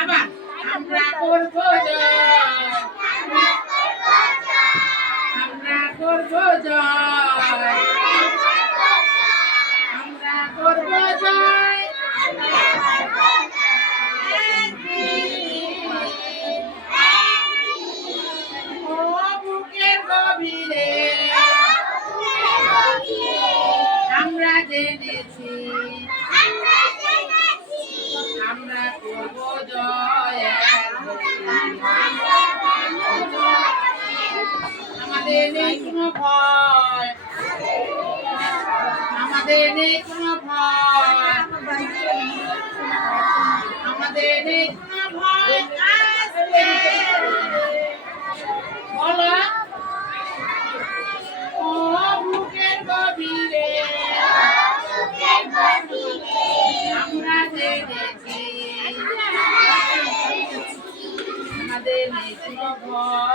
আবার আমরা করব জয়, আমরা করব জয়, আমরা করব জয়। ও বুকের গভীরে আমরা জেনেছি, আমরা করব জয়। আমাদের নেই কোনো ভয়, আমাদের নেই কোনো ভয়, আমাদের নেই কোনো ভয়। আসবে বলো, ও বুকের গভীরে আমরা জেনেছি, আমাদের নেই কোনো ভয়।